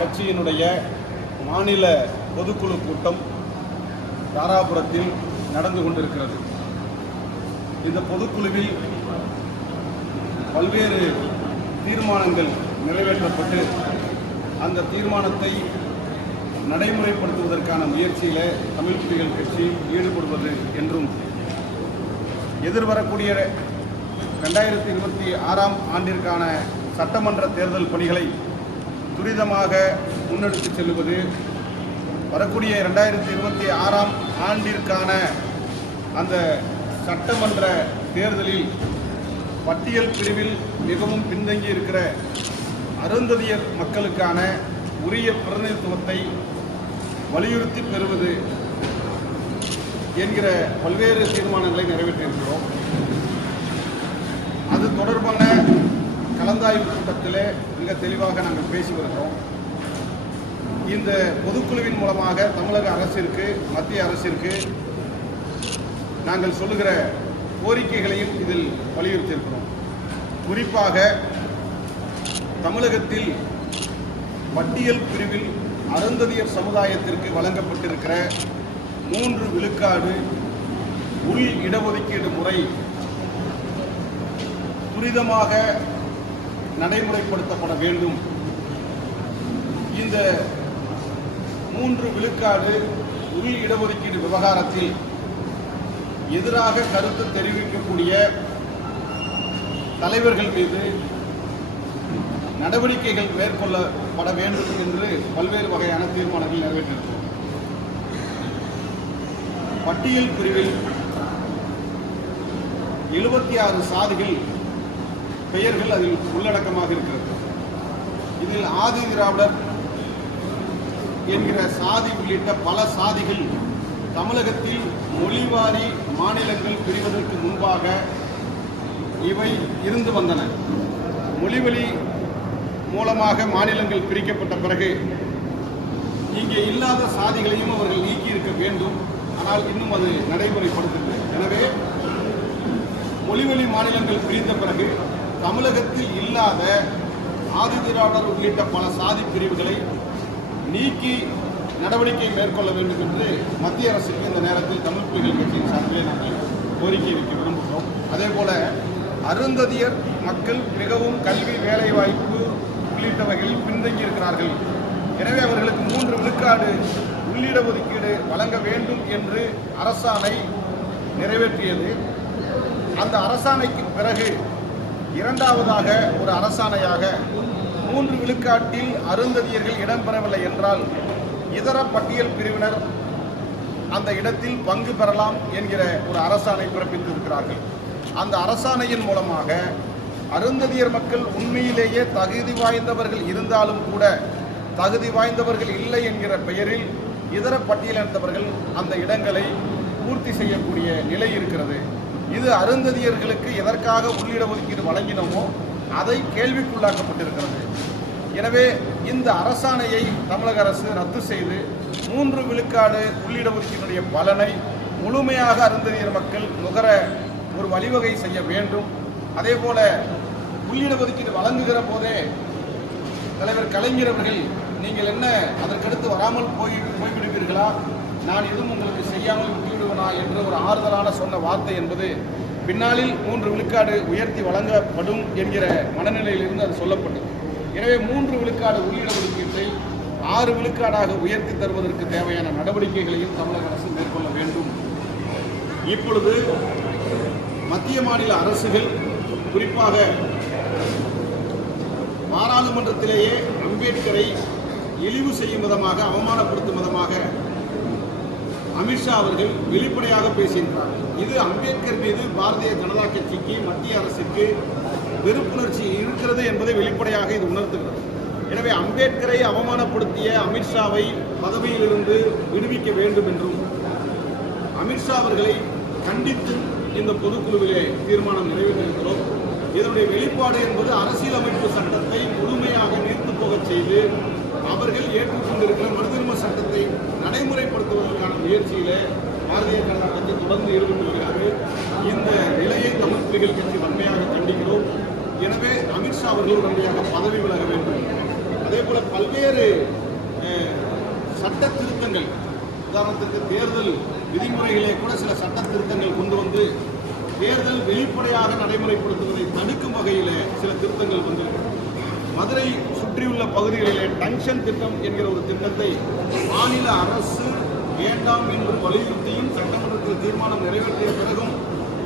கட்சியினுடைய மாநில பொதுக்குழு கூட்டம் தாராபுரத்தில் நடந்து கொண்டிருக்கிறது. இந்த பொதுக்குழுவில் பல்வேறு தீர்மானங்கள் நிறைவேற்றப்பட்டு அந்த தீர்மானத்தை நடைமுறைப்படுத்துவதற்கான முயற்சியில் தமிழ் புலிகள் கட்சி ஈடுபடுவது என்றும் எதிர்வரக்கூடிய 2026 ஆண்டிற்கான சட்டமன்ற தேர்தல் பணிகளை துரிதமாக முன்னெடுத்துச் செல்வது, வரக்கூடிய 2026 ஆண்டிற்கான அந்த சட்டமன்ற தேர்தலில் பட்டியல் பிரிவில் மிகவும் பின்தங்கி இருக்கிற அருந்ததியர் மக்களுக்கான உரிய பிரதிநிதித்துவத்தை வலியுறுத்தி பெறுவது என்கிற பல்வேறு தீர்மானங்களை நிறைவேற்றியிருக்கிறோம். அது தொடர்பான கலந்தாய்வு கூட்டத்தில் மிக தெளிவாக நாங்கள் பேசி வருகிறோம். இந்த பொதுக்குழுவின் மூலமாக தமிழக அரசிற்கு, மத்திய அரசிற்கு நாங்கள் சொல்லுகிற கோரிக்கைகளையும் இதில் வலியுறுத்தியிருக்கிறோம். குறிப்பாக தமிழகத்தில் பட்டியல் பிரிவில் அருந்ததியர் சமுதாயத்திற்கு வழங்கப்பட்டிருக்கிற 3 விழுக்காடு உள் இடஒதுக்கீடு முறை துரிதமாக நடைமுறைப்படுத்தப்பட வேண்டும். இந்த 3 விழுக்காடு உள் இடஒதுக்கீடு விவகாரத்தில் எதிராக கருத்து தெரிவிக்கக்கூடிய தலைவர்கள் மீது நடவடிக்கைகள் மேற்கொள்ளப்பட வேண்டும் என்று பல்வேறு வகையான தீர்மானங்கள் நிறைவேற்றியிருக்கிறோம். பட்டியல் பிரிவில் 76 சாதிகள் பெயர்கள் அதில் உள்ளடக்கமாக இருக்கிறது. இதில் ஆதி திராவிடர் என்கிற சாதி உள்ளிட்ட பல சாதிகள் தமிழகத்தில் மொழிவாரி மாநிலங்கள் பிரிவதற்கு முன்பாக இவை இருந்து வந்தன. மொழிவழி மூலமாக மாநிலங்கள் பிரிக்கப்பட்ட பிறகு இங்கே இல்லாத சாதிகளையும் அவர்கள் நீக்கியிருக்க வேண்டும். ஆனால் இன்னும் அது நடைமுறைப்படுத்தவில்லை. எனவே மொழிவழி மாநிலங்கள் பிரிந்த பிறகு தமிழகத்தில் இல்லாத ஆதி திராவிடர் உள்ளிட்ட பல சாதி பிரிவுகளை நீக்கி நடவடிக்கை மேற்கொள்ள வேண்டும் என்று மத்திய அரசுக்கு இந்த நேரத்தில் தமிழ் புலிகள் கட்சியின் சார்பிலே நாங்கள் கோரிக்கை வைக்க விரும்புகிறோம். அதே போல அருந்ததியர் மக்கள் மிகவும் கல்வி, வேலைவாய்ப்பு உள்ளிட்டவைகளில் பின்தங்கி இருக்கிறார்கள். எனவே அவர்களுக்கு 3 விழுக்காடு உள்ளிட ஒதுக்கீடு வழங்க வேண்டும் என்று அரசாணை நிறைவேற்றியது. அந்த அரசாணைக்கு பிறகு இரண்டாவதாக ஒரு அரசாணையாக 3 விழுக்காட்டில் அருந்ததியர்கள் இடம்பெறவில்லை என்றால் இதர பட்டியல் பிரிவினர் அந்த இடத்தில் பங்கு பெறலாம் என்கிற ஒரு அரசாணை பிறப்பித்திருக்கிறார்கள். அந்த அரசாணையின் மூலமாக அருந்ததியர் மக்கள் உண்மையிலேயே தகுதி வாய்ந்தவர்கள் இருந்தாலும் கூட தகுதி வாய்ந்தவர்கள் இல்லை என்கிற பெயரில் இதர பட்டியலினத்தவர்கள் அந்த இடங்களை பூர்த்தி செய்யக்கூடிய நிலை இருக்கிறது. இது அருந்ததியர்களுக்கு எதற்காக உள்ளிட ஒதுக்கீடு வழங்கினோமோ அதை கேள்விக்குள்ளாக்கப்பட்டிருக்கிறது. எனவே இந்த அரசாணையை தமிழக அரசு ரத்து செய்து 3 விழுக்காடு உள்ளிட ஒதுக்கீடுடைய பலனை முழுமையாக அருந்ததியர் மக்கள் நுகர ஒரு வழிவகை செய்ய வேண்டும். அதே போல உள்ளிட ஒதுக்கீடு வழங்குகிற போதே தலைவர் கலைஞர் அவர்கள், நீங்கள் என்ன அதற்கடுத்து வராமல் போய்விடுவீர்களா, நான் எதுவும் உங்களுக்கு செய்யாமல் விட்டுவிடுவனா என்ற ஒரு ஆறுதலான சொன்ன வார்த்தை என்பது பின்னாளில் 3 விழுக்காடு உயர்த்தி வழங்கப்படும் என்கிற மனநிலையிலிருந்து அது சொல்லப்பட்டது. எனவே 3 விழுக்காடு உள்ளிட ஒதுக்கீட்டை 6 விழுக்காடாக உயர்த்தி தருவதற்கு தேவையான நடவடிக்கைகளையும் தமிழக அரசு மேற்கொள்ள வேண்டும். இப்பொழுது மத்திய மாநில அரசுகள், குறிப்பாக பாராளுமன்றத்திலேயே அம்பேத்கரை இழிவு செய்யும் விதமாக, அவமானப்படுத்தும் விதமாக அமித்ஷா அவர்கள் வெளிப்படையாக பேசியிருக்கிறார்கள். இது அம்பேத்கர் மீது பாரதிய ஜனதா கட்சிக்கு, மத்திய அரசுக்கு வெறுப்புணர்ச்சி இருக்கிறது என்பதை வெளிப்படையாக இது உணர்த்துகிறது. எனவே அம்பேத்கரை அவமானப்படுத்திய அமித்ஷாவை பதவியிலிருந்து விடுவிக்க வேண்டும் என்றும் அமித்ஷா அவர்களை கண்டித்தும் இந்த பொதுக்குழுவிலே தீர்மானம் நிறைவேற்றியிருக்கிறோம். இதனுடைய வெளிப்பாடு என்பது அரசியலமைப்பு சட்டத்தை முழுமையாக நீர்த்து போகச் செய்து அவர்கள் ஏற்றுக்கொண்டிருக்கிற மறுதிரும சட்டத்தை நடைமுறைப்படுத்துவதற்கான முயற்சியில பாரதிய ஜனதா கட்சி தொடர்ந்து ஈடுபட்டு வருகிறது. இந்த நிலையை தமிழ் புலிகள் கட்சி வன்மையாக கண்டிக்கிறோம். எனவே அமித்ஷா அவர்கள் உடனடியாக பதவி விலக வேண்டும். அதே போல பல்வேறு சட்ட திருத்தங்கள், உதாரணத்திற்கு தேர்தல் விதிமுறைகளே கூட சில சட்ட திருத்தங்கள் கொண்டு வந்து தேர்தல் வெளிப்படையாக நடைமுறைப்படுத்துவதை தடுக்கும் வகையில் சில திருத்தங்கள் வந்திருக்கிறது. மதுரை சுற்றியுள்ள பகுதிகளிலே டங்ஷன் திட்டம் என்கிற ஒரு திட்டத்தை மாநில அரசு வேண்டாம் என்று வலியுறுத்தியும் சட்டமன்றத்தில் தீர்மானம் நிறைவேற்றிய பிறகும்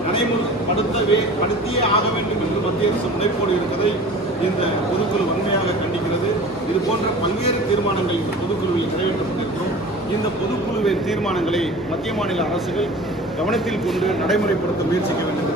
நடைமுறைப்படுத்தியே ஆக வேண்டும் என்று மத்திய அரசு முனைப்போடு இருப்பதை இந்த பொதுக்குழு வன்மையாக கண்டிக்கிறது. இது போன்ற பல்வேறு தீர்மானங்கள் இந்த பொதுக்குழுவில் நிறைவேற்றப்பட்டிருக்கிறோம். இந்த பொதுக்குழுவின் தீர்மானங்களை மத்திய மாநில அரசுகள் கவனத்தில் கொண்டு நடைமுறைப்படுத்த முயற்சிக்க வேண்டும்.